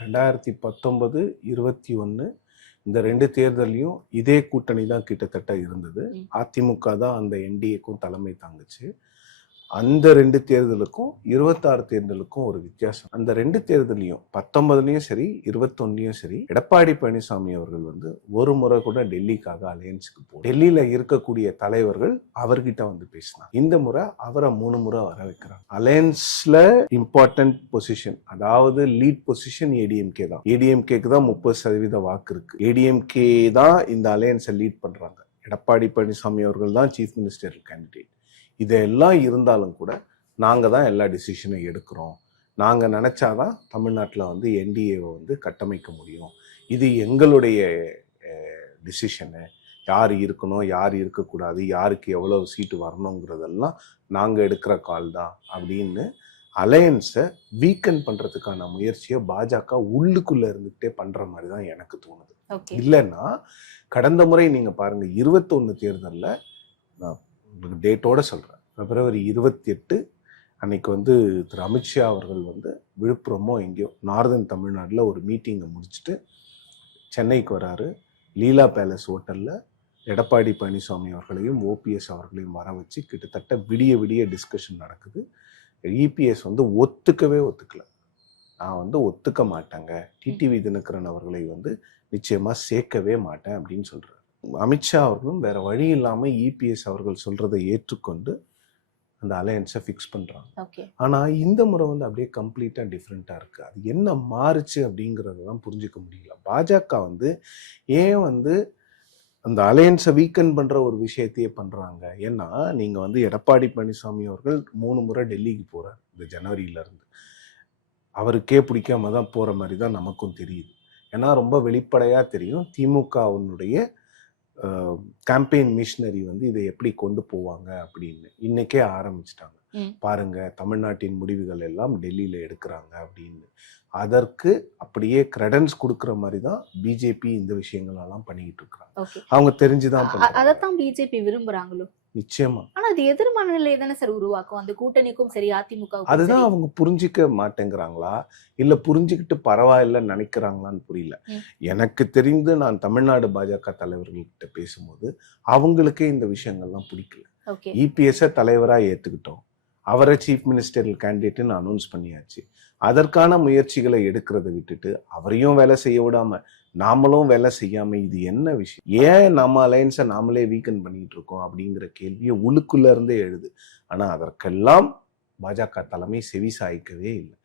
2019, 21 இந்த 2 தேர்தலையும் இதே கூட்டணி தான் கிட்டத்தட்ட இருந்தது. அதிமுக தான் அந்த என்டிஏக்கும் தலைமை தாங்குச்சு. அந்த 2 தேர்தலுக்கும் 26 தேர்தலுக்கும் ஒரு வித்தியாசம். அந்த 2 தேர்தலையும் 19லயும் சரி 21லயும் சரி எடப்பாடி பழனிசாமி அவர்கள் வந்து ஒரு முறை கூட டெல்லிக்காக அலையன்ஸுக்கு போகும். டெல்லியில இருக்கக்கூடிய தலைவர்கள் அவர்கிட்ட வந்து பேசினாங்க. இந்த முறை அவரை 3 முறை வர வைக்கிறாங்க. அலையன்ஸ்ல இம்பார்ட்டன்ட் பொசிஷன், அதாவது லீட் பொசிஷன் ஏடிஎம்கே தான். ஏடிஎம்கேக்கு தான் 30% வாக்கு இருக்கு. ஏடிஎம்கே தான் இந்த அலையன்ஸை லீட் பண்றாங்க. எடப்பாடி பழனிசாமி அவர்கள் தான் சீஃப் மினிஸ்டர் கேண்டிடேட். இதெல்லாம் இருந்தாலும் கூட நாங்கள் தான் எல்லா டிசிஷனும் எடுக்கிறோம். நாங்கள் நினச்சாதான் தமிழ்நாட்டில் வந்து என்டிஏவை வந்து கட்டமைக்க முடியும். இது எங்களுடைய டிசிஷனு. யார் இருக்கணும், யார் இருக்கக்கூடாது, யாருக்கு எவ்வளவு சீட்டு வரணுங்கிறதெல்லாம் நாங்கள் எடுக்கிற கால் தான் அப்படின்னு அலையன்ஸை வீக்கன் பண்ணுறதுக்கான முயற்சியை பாஜக உள்ளுக்குள்ளே இருந்துகிட்டே பண்ணுற மாதிரி தான் எனக்கு தோணுது. இல்லைன்னா கடந்த முறை நீங்கள் பாருங்கள், 21 தேர்தலில் நான் டேட்டோட சொல்கிறேன், February 28 அன்னைக்கு வந்து திரு அமித்ஷா அவர்கள் வந்து விழுப்புரமோ எங்கேயோ நார்தன் தமிழ்நாட்டில் ஒரு மீட்டிங்கை முடிச்சுட்டு சென்னைக்கு வராரு. லீலா பேலஸ் ஹோட்டலில் எடப்பாடி பழனிசாமி அவர்களையும் ஓபிஎஸ் அவர்களையும் வர வச்சு கிட்டத்தட்ட விடிய டிஸ்கஷன் நடக்குது. இபிஎஸ் வந்து ஒத்துக்கல. நான் வந்து ஒத்துக்க மாட்டேங்க, டிடிவி தினகரன் அவர்களை வந்து நிச்சயமாக சேர்க்கவே மாட்டேன் அப்படின்னு சொல்கிறார். அமித்ஷா அவர்களும் வேற வழி இல்லாம இபிஎஸ் அவர்கள் சொல்றதை ஏற்றுக்கொண்டு அந்த அலையன்ஸை ஃபிக்ஸ் பண்றாங்க. ஆனா இந்த முறை வந்து அப்படியே கம்ப்ளீட்டா டிஃப்ரெண்டா இருக்கு. அது என்ன மாறுச்சு அப்படிங்கறதான் புரிஞ்சுக்க முடியல. பாஜக வந்து ஏன் வந்து அந்த அலையன்ஸை வீக்கன் பண்ற ஒரு விஷயத்தையே பண்றாங்க. ஏன்னா நீங்க வந்து எடப்பாடி பழனிசாமி அவர்கள் 3 முறை டெல்லிக்கு போறார் இந்த ஜனவரியில இருந்து. அவருக்கே பிடிக்காம தான் போற மாதிரி தான் நமக்கும் தெரியுது. ஏன்னா ரொம்ப வெளிப்படையா தெரியும் திமுகவினுடைய கேம்பெயின் மிஷினரி வந்து இதை எப்படி கொண்டு போவாங்க அப்படின்னு இன்னைக்கே ஆரம்பிச்சிட்டாங்க. பாருங்க, தமிழ்நாட்டின் முடிவுகள் எல்லாம் டெல்லியில எடுக்கிறாங்க அப்படின்னு. அதற்கு அப்படியே கிரெடன்ஸ் கொடுக்குற மாதிரி தான் பிஜேபி இந்த விஷயங்களெல்லாம் பண்ணிக்கிட்டு இருக்கிறாங்க. அவங்க தெரிஞ்சுதான் அதைத்தான் பிஜேபி விரும்புறாங்களோ? நிச்சயமா. ஆனா அது எதிர்மனநிலை தானே சார் உருவாக்கும் அந்த கூட்டணிக்கும் சரி அதிமுக. அதுதான் அவங்க புரிஞ்சிக்க மாட்டேங்கிறாங்களா இல்ல புரிஞ்சுக்கிட்டு பரவாயில்ல நினைக்கிறாங்களான்னு புரியல. எனக்கு தெரிந்து நான் தமிழ்நாடு பாஜக தலைவர்கள்கிட்ட பேசும்போது அவங்களுக்கே இந்த விஷயங்கள்லாம் பிடிக்கல. இபிஎஸ் தலைவரா ஏத்துக்கிட்டோம், அவரை சீஃப் மினிஸ்டர் கேண்டிடேட்னு அனௌன்ஸ் பண்ணியாச்சு. அதற்கான முயற்சிகளை எடுக்கிறத விட்டுட்டு அவரையும் வேலை செய்ய விடாம நாமளும் வேலை செய்யாம இது என்ன விஷயம்? ஏன் நம்ம அலையன்ஸை நாமளே வீக்கன் பண்ணிட்டு இருக்கோம் அப்படிங்கிற கேள்வியை உள்ளுக்குள்ள இருந்தே எழுது. ஆனா அதற்கெல்லாம் பாஜக தலைமை செவி சாய்க்கவே இல்லை.